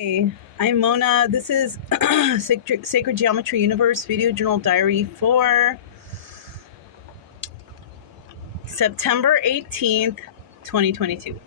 Hey, I'm Mona. This is Sacred Geometry Universe Video Journal Diary for September 18th, 2022.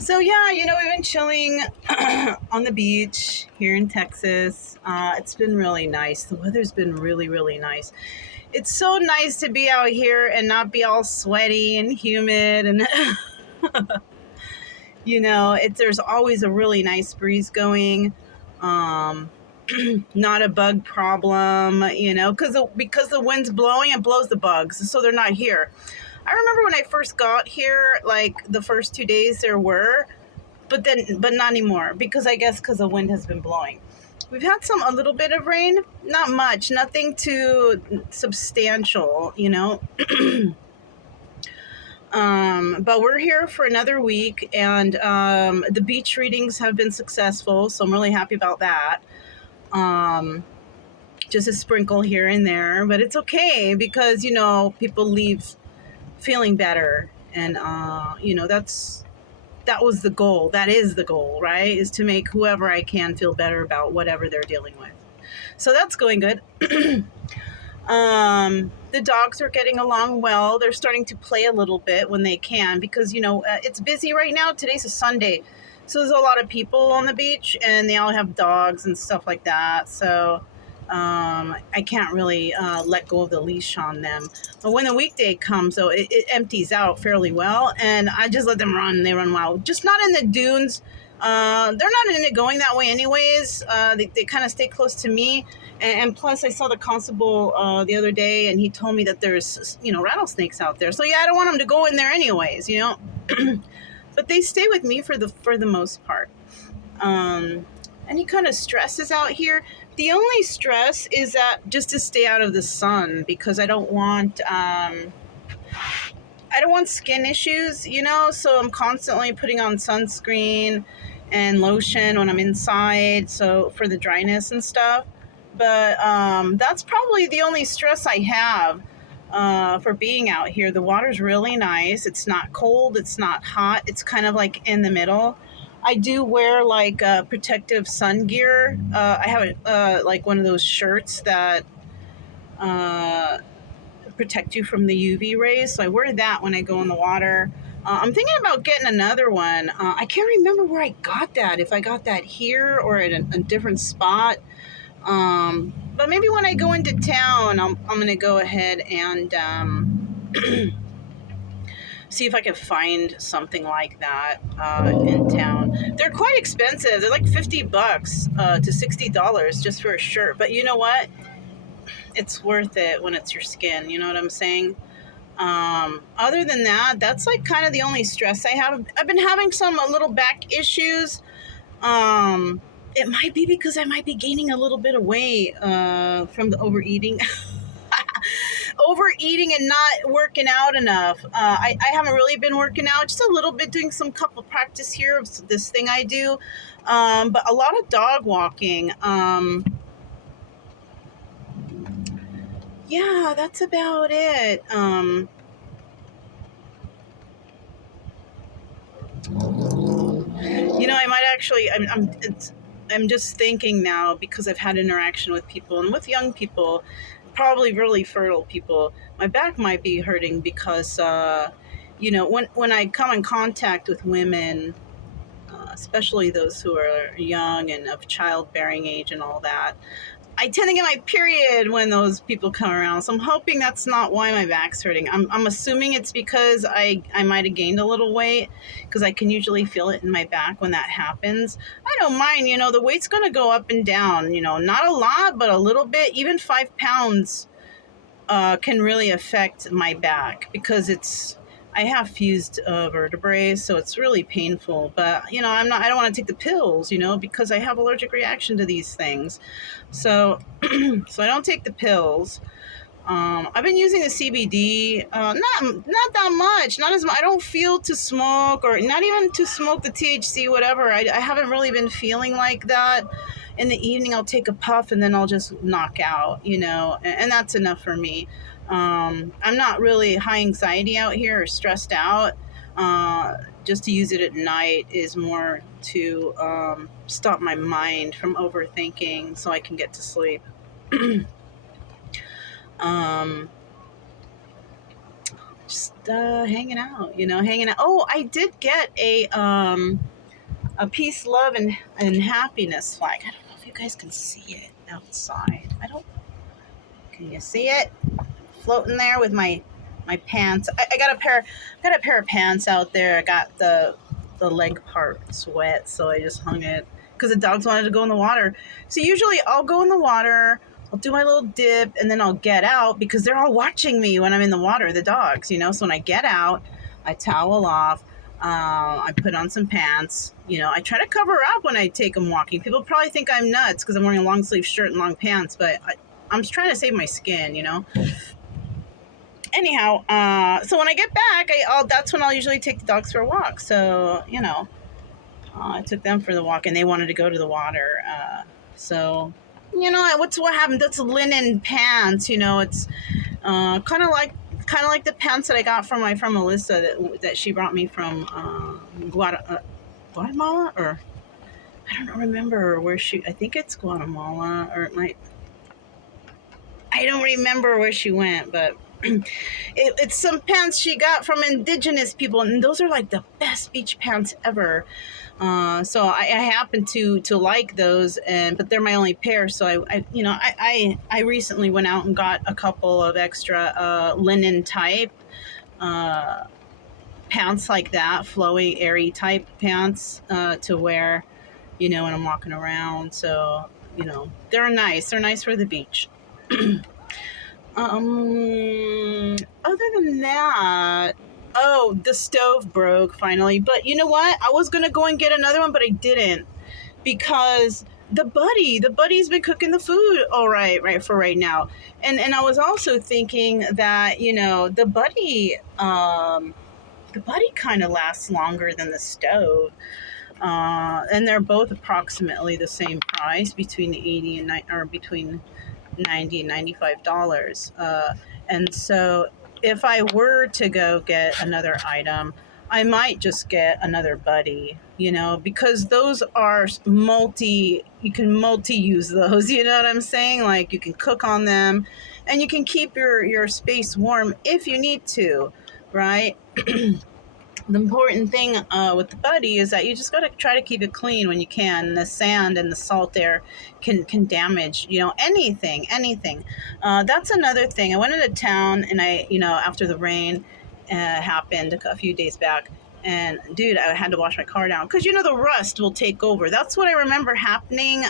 So, yeah, we've been chilling on the beach here in Texas. It's been really nice. The weather's been really, really nice. It's so nice to be out here and not be all sweaty and humid and there's always a really nice breeze going. Um, Not a bug problem, because the wind's blowing, it blows the bugs, so they're not here. I remember when I first got here, like the first 2 days there were, but not anymore because the wind has been blowing. We've had a little bit of rain, not much, nothing too substantial. But we're here for another week, and the beach readings have been successful, so I'm really happy about that. Just a sprinkle here and there, but it's okay because people leave feeling better, and that was the goal. That is the goal, right? Is to make whoever I can feel better about whatever they're dealing with. So that's going good. The dogs are getting along well. They're starting to play a little bit when they can because, it's busy right now. Today's a Sunday. So there's a lot of people on the beach and they all have dogs and stuff like that. So I can't really let go of the leash on them. But when the weekday comes, though, it empties out fairly well. And I just let them run. They run wild. Just not in the dunes. They're not into going that way anyways. They kind of stay close to me. And plus, I saw the constable the other day, and he told me that there's, rattlesnakes out there. So, yeah, I don't want them to go in there anyways, But they stay with me for the most part. Any kind of stress is out here. The only stress is that just to stay out of the sun because I don't want skin issues, So I'm constantly putting on sunscreen and lotion when I'm inside, so for the dryness and stuff. But that's probably the only stress I have for being out here. The water's really nice. It's not cold. It's not hot. It's kind of like in the middle. I do wear like protective sun gear. I have like one of those shirts that protect you from the UV rays. So I wear that when I go in the water. I'm thinking about getting another one. I can't remember where I got that. If I got that here or at a different spot. But maybe when I go into town, I'm going to go ahead and see if I can find something like that in town. They're quite expensive. They're like $50 to $60 just for a shirt. But you know what? It's worth it when it's your skin. You know what I'm saying? Other than that, that's like kind of the only stress I have. I've been having a little back issues. It might be because I might be gaining a little bit of weight from the overeating. Overeating and not working out enough. I haven't really been working out, just a little bit, doing some couple practice here of this thing I do. But a lot of dog walking. Yeah, that's about it. I might actually, I'm just thinking now because I've had interaction with people and with young people, probably really fertile people. My back might be hurting because, when I come in contact with women, especially those who are young and of childbearing age and all that, I tend to get my period when those people come around. So I'm hoping that's not why my back's hurting. I'm assuming it's because I might have gained a little weight because I can usually feel it in my back when that happens. I don't mind, the weight's going to go up and down, not a lot, but a little bit. Even 5 pounds can really affect my back because I have fused vertebrae, so it's really painful. But I don't want to take the pills, because I have allergic reaction to these things. So, so I don't take the pills. I've been using the CBD, not that much, not as much. I don't feel to smoke or not even to smoke the THC, whatever. I haven't really been feeling like that. In the evening, I'll take a puff and then I'll just knock out, and that's enough for me. I'm not really high anxiety out here or stressed out. just to use it at night is more to stop my mind from overthinking so I can get to sleep. um, just hanging out, hanging out. Oh, I did get a peace, love, and happiness flag. I don't know if you guys can see it outside. I don't. Can you see it? Floating there with my pants. I got a pair of pants out there. I got the leg parts wet, so I just hung it because the dogs wanted to go in the water. So usually I'll go in the water, I'll do my little dip, and then I'll get out because they're all watching me when I'm in the water, the dogs, So when I get out, I towel off. I put on some pants. I try to cover up when I take them walking. People probably think I'm nuts because I'm wearing a long sleeve shirt and long pants, but I'm just trying to save my skin, Anyhow, so when I get back, that's when I'll usually take the dogs for a walk. So, I took them for the walk and they wanted to go to the water. So, what happened? That's linen pants, it's kind of like the pants that I got from Melissa that she brought me from Guatemala, or I don't remember where I think it's Guatemala, or it might, I don't remember where she went, but it's some pants she got from indigenous people, and those are like the best beach pants ever. So I happen to like those, but they're my only pair. So I recently went out and got a couple of extra linen type pants like that, flowy, airy type pants to wear, when I'm walking around. So they're nice. They're nice for the beach. Other than that, oh, the stove broke finally. But you know what? I was gonna go and get another one, but I didn't because the buddy's been cooking the food all right for right now. And I was also thinking that the buddy kind of lasts longer than the stove. And they're both approximately the same price, between 80 and 90, or between $90 and $95. And so if I were to go get another item, I might just get another buddy, because those are you can multi-use those, you know what I'm saying? Like you can cook on them and you can keep your space warm if you need to, right? The important thing with the buddy is that you just got to try to keep it clean when you can. The sand and the salt there can damage, anything. That's another thing. I went into town and after the rain happened a few days back, and dude, I had to wash my car down because the rust will take over. That's what I remember happening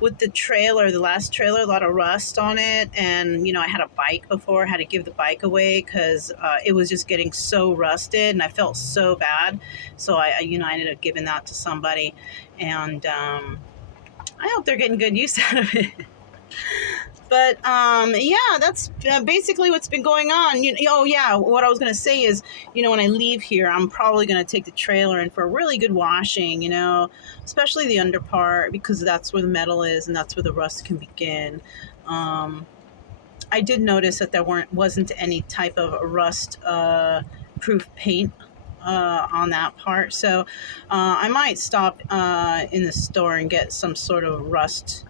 with the trailer, the last trailer, a lot of rust on it. And, I had a bike before, had to give the bike away because it was just getting so rusted and I felt so bad. So I ended up giving that to somebody, and I hope they're getting good use out of it. But yeah, that's basically what's been going on. Oh yeah, what I was gonna say is, when I leave here, I'm probably gonna take the trailer in for a really good washing. Especially the under part, because that's where the metal is and that's where the rust can begin. I did notice that there wasn't any type of rust proof paint on that part, so I might stop in the store and get some sort of rust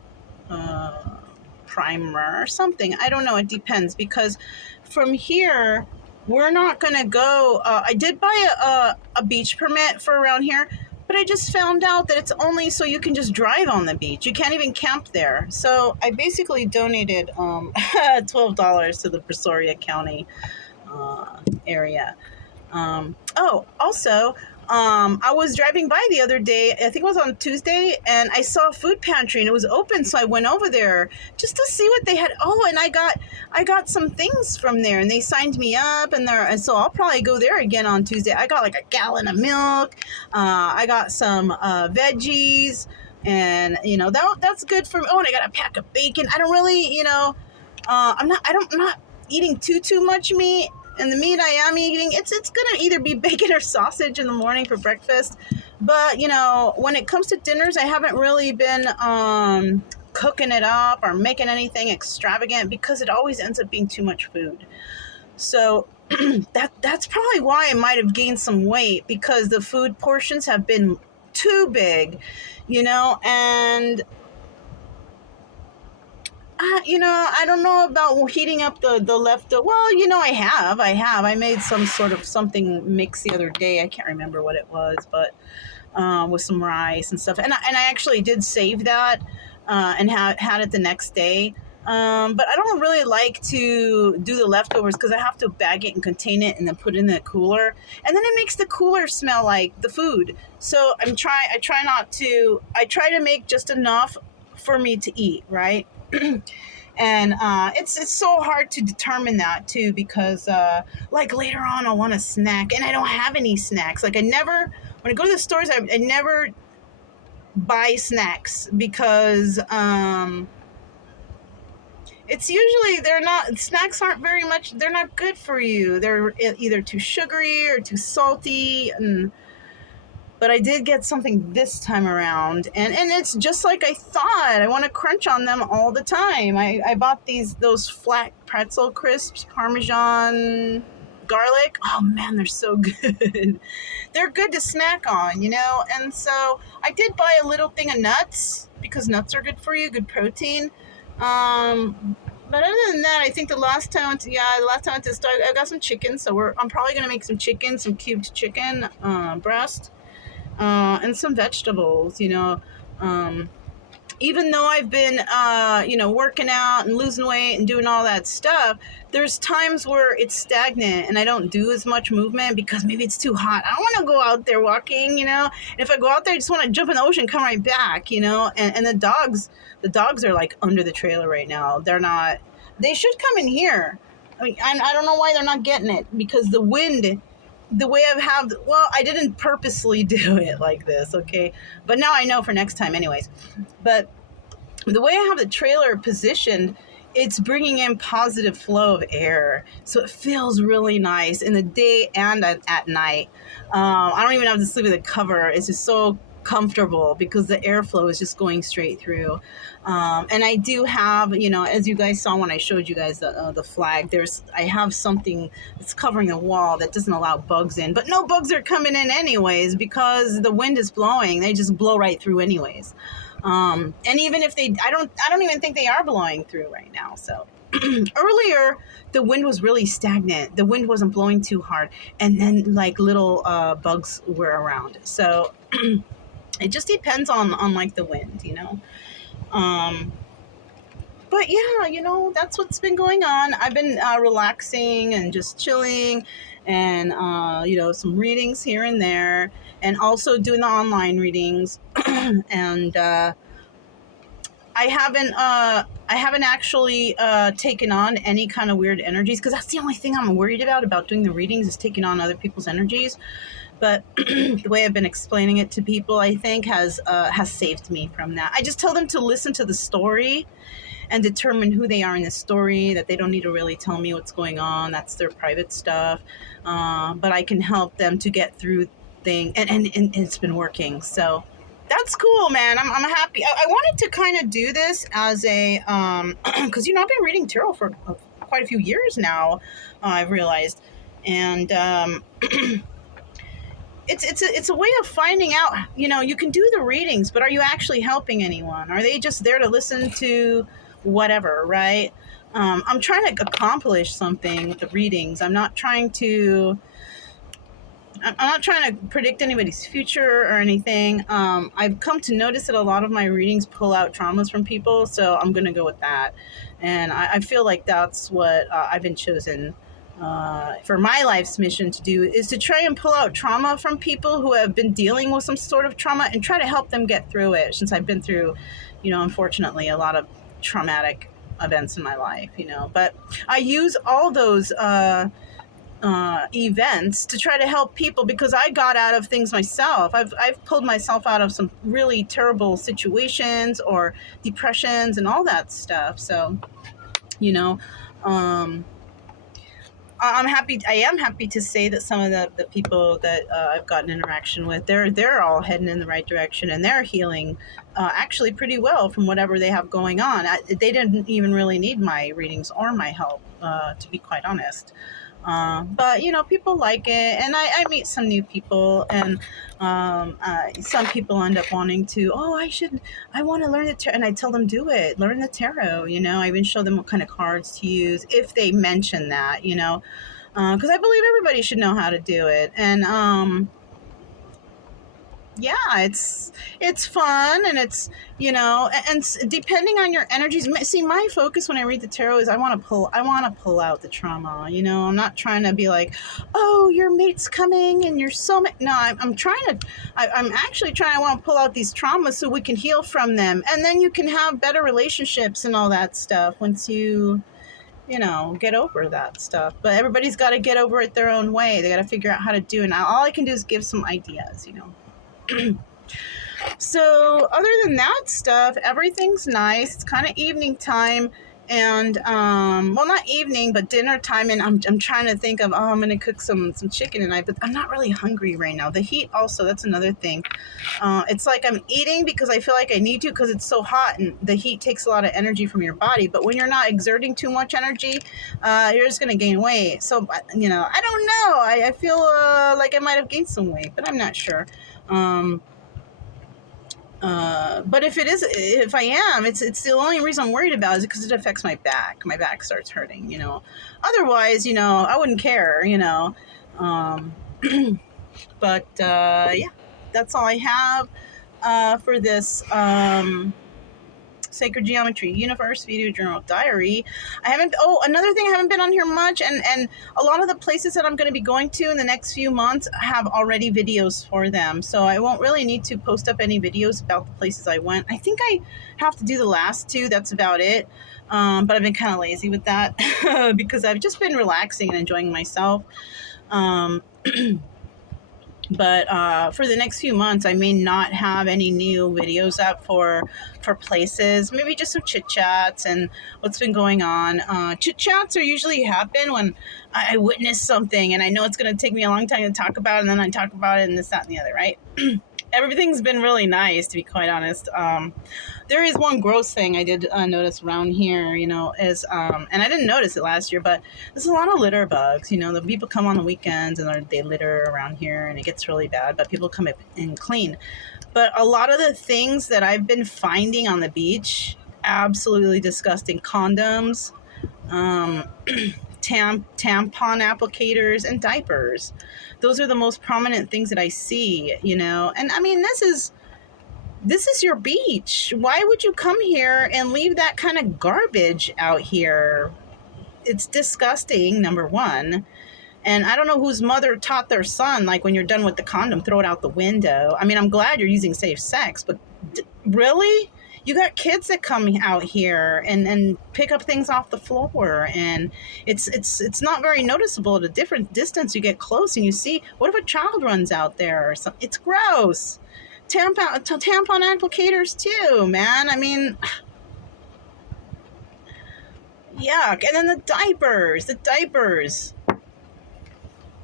primer or something. I don't know. It depends, because from here we're not gonna go. I did buy a beach permit for around here, but I just found out that it's only so you can just drive on the beach. You can't even camp there. So I basically donated $12 to the Brazoria County area. Also, I was driving by the other day, I think it was on Tuesday, and I saw a food pantry and it was open, so I went over there just to see what they had. Oh, and I got some things from there, and they signed me up, and so I'll probably go there again on Tuesday. I got like a gallon of milk. I got some veggies, and that's good for me. Oh, and I got a pack of bacon. I don't really, I'm not eating too much meat. And the meat I am eating, it's gonna either be bacon or sausage in the morning for breakfast. But when it comes to dinners, I haven't really been cooking it up or making anything extravagant because it always ends up being too much food. So That's probably why I might have gained some weight, because the food portions have been too big, and I don't know about heating up the leftover. Well, I made some sort of something mix the other day. I can't remember what it was, but with some rice and stuff. And I actually did save that and had it the next day. But I don't really like to do the leftovers because I have to bag it and contain it and then put it in the cooler. And then it makes the cooler smell like the food. So I try to make just enough for me to eat, right? And it's so hard to determine that too, because like later on I'll want a snack and I don't have any snacks. Like when I go to the stores, I never buy snacks because it's usually snacks aren't very much, they're not good for you. They're either too sugary or too salty. But I did get something this time around, and it's just like I thought. I want to crunch on them all the time. I bought those flat pretzel crisps, Parmesan garlic. Oh man, they're so good. They're good to snack on, and so I did buy a little thing of nuts because nuts are good for you, good protein. But other than that, I think the last time I went to the store, I got some chicken, so I'm probably gonna make some chicken, some cubed chicken breast, and some vegetables. Even though I've been, working out and losing weight and doing all that stuff, there's times where it's stagnant and I don't do as much movement because maybe it's too hot. I don't want to go out there walking, And if I go out there, I just want to jump in the ocean, come right back, And the dogs are like under the trailer right now. They should come in here. I mean, I don't know why they're not getting it, because the wind, the way I didn't purposely do it like this, okay? But now I know for next time anyways. But the way I have the trailer positioned, it's bringing in positive flow of air. So it feels really nice in the day and at night. I don't even have to sleep with a cover. It's just so comfortable because the airflow is just going straight through. And I do have, as you guys saw when I showed you guys the flag, I have something that's covering the wall that doesn't allow bugs in, but no bugs are coming in anyways because the wind is blowing. They just blow right through anyways. And even if I don't even think they are blowing through right now. So earlier the wind was really stagnant. The wind wasn't blowing too hard. And then like little bugs were around. So it just depends on like the wind, But yeah, that's what's been going on. I've been relaxing and just chilling and, some readings here and there, and also doing the online readings. And I haven't actually taken on any kind of weird energies, because that's the only thing I'm worried about doing the readings is taking on other people's energies. But the way I've been explaining it to people, I think has saved me from that. I just tell them to listen to the story and determine who they are in the story, that they don't need to really tell me what's going on. That's their private stuff. But I can help them to get through things, and it's been working. So that's cool, man. I'm happy. I wanted to kind of do this as a, because, I've been reading tarot for quite a few years now, I've realized. And, it's a way of finding out, you can do the readings, but are you actually helping anyone? Are they just there to listen to whatever, right? I'm trying to accomplish something with the readings. I'm not trying to predict anybody's future or anything. I've come to notice that a lot of my readings pull out traumas from people, so I'm going to go with that. And I feel like that's what I've been chosen for my life's mission to do, is to try and pull out trauma from people who have been dealing with some sort of trauma and try to help them get through it, since I've been through, unfortunately, a lot of traumatic events in my life, But I use all those events to try to help people, because I got out of things myself. I've pulled myself out of some really terrible situations or depressions and all that stuff. So, I am happy to say that some of the people that I've gotten interaction with, they're all heading in the right direction, and they're healing actually pretty well from whatever they have going on. They didn't even really need my readings or my help, to be quite honest. But people like it, and I meet some new people, and some people end up wanting to. Oh, I want to learn the tarot, and I tell them do it, learn the tarot. I even show them what kind of cards to use if they mention that. Because I believe everybody should know how to do it, and yeah, it's fun, and it's depending on your energies. See, my focus when I read the tarot is I want to pull out the trauma. I'm not trying to be like, oh, your mate's coming and you're no, I'm trying to I'm actually trying. I want to pull out these traumas so we can heal from them, and then you can have better relationships and all that stuff once get over that stuff. But everybody's got to get over it their own way. They got to figure out how to do it. Now all I can do is give some ideas. So other than that stuff, everything's nice. It's kind of evening time, and well, not evening, but dinner time. And I'm trying to think of, oh, I'm gonna cook some chicken tonight, but I'm not really hungry right now. The heat also, that's another thing. It's like I'm eating because I feel like I need to, because it's so hot, and the heat takes a lot of energy from your body. But when you're not exerting too much energy, you're just gonna gain weight. So I don't know. I feel like I might have gained some weight, but I'm not sure. But if I am, it's the only reason I'm worried about is because it affects my back. My back starts hurting, Otherwise, I wouldn't care, Um, but yeah, that's all I have for this Sacred Geometry Universe Video Journal Diary. Another thing, I haven't been on here much, and a lot of the places that I'm going to be going to in the next few months have already videos for them, so I won't really need to post up any videos about the places I went. I think I have to do the last two, that's about it. But I've been kind of lazy with that because I've just been relaxing and enjoying myself. But for the next few months, I may not have any new videos up for places. Maybe just some chit chats and what's been going on. Chit chats are usually happen when I witness something, and I know it's going to take me a long time to talk about it, and then I talk about it, and this, that, and the other, right? Everything's been really nice, to be quite honest. There is one gross thing I did notice around here, is, and I didn't notice it last year, but there's a lot of litter bugs. The people come on the weekends and they litter around here, and it gets really bad, but people come and clean. But a lot of the things that I've been finding on the beach, absolutely disgusting. Condoms, tampon applicators, and diapers. Those are the most prominent things that I see, and I mean, this is your beach. Why would you come here and leave that kind of garbage out here? It's disgusting, number one. And I don't know whose mother taught their son, like, when you're done with the condom, throw it out the window. I mean, I'm glad you're using safe sex, but really? You got kids that come out here and pick up things off the floor, and it's not very noticeable. At a different distance, you get close and you see, what if a child runs out there or something? It's gross. Tampon applicators too, man. I mean, yuck. And then the diapers.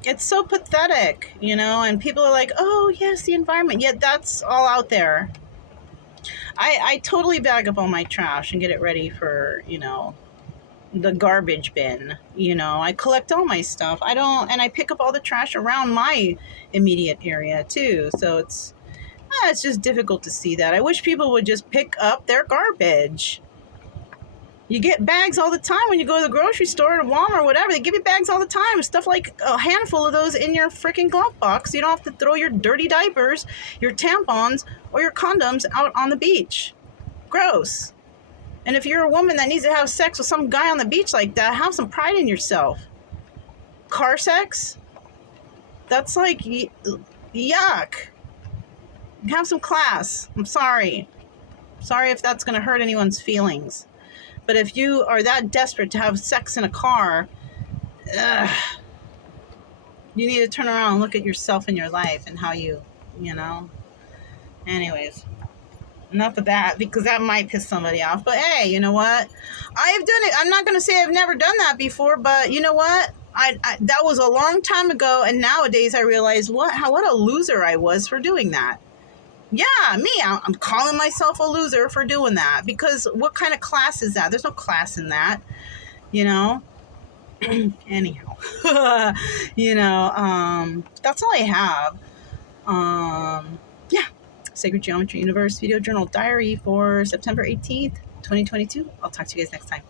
It's so pathetic, and people are like, oh, yes, the environment. Yeah, that's all out there. I totally bag up all my trash and get it ready for, the garbage bin. I collect all my stuff. And I pick up all the trash around my immediate area too. So it's just difficult to see that. I wish people would just pick up their garbage. You get bags all the time when you go to the grocery store or Walmart or whatever. They give you bags all the time. Stuff like a handful of those in your freaking glove box. You don't have to throw your dirty diapers, your tampons, or your condoms out on the beach. Gross. And if you're a woman that needs to have sex with some guy on the beach like that, have some pride in yourself. Car sex? That's like, yuck. Have some class. I'm sorry. Sorry if that's going to hurt anyone's feelings. But if you are that desperate to have sex in a car, you need to turn around and look at yourself in your life and how you. Anyways, enough of that, because that might piss somebody off. But hey, you know what? I've done it. I'm not going to say I've never done that before, but you know what? I that was a long time ago, and nowadays I realize what a loser I was for doing that. Yeah, me. I'm calling myself a loser for doing that, because what kind of class is that? There's no class in that, Anyhow, that's all I have. Yeah, Sacred Geometry Universe Video Journal Diary for September 18th, 2022. I'll talk to you guys next time.